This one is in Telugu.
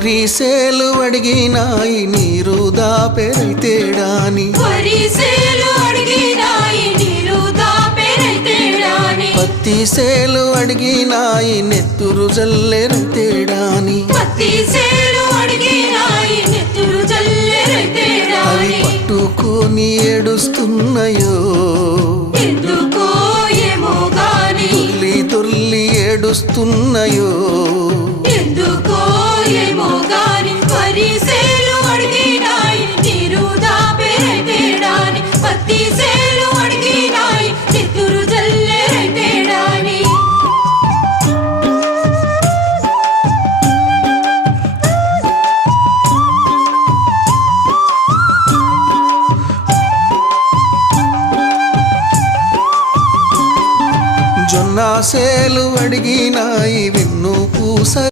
వరిసేలు అడిగినాయి నీరు దాపెరైతేడాని పత్తి సేలు అడిగినాయి నెత్తురు జల్లెరైతేడాని అవి పట్టుకొని ఏడుస్తున్నాయో దొర్లి దొర్లి ఏడుస్తున్నాయో జొన్న సేలు అడిగినాయి వెన్ను పూస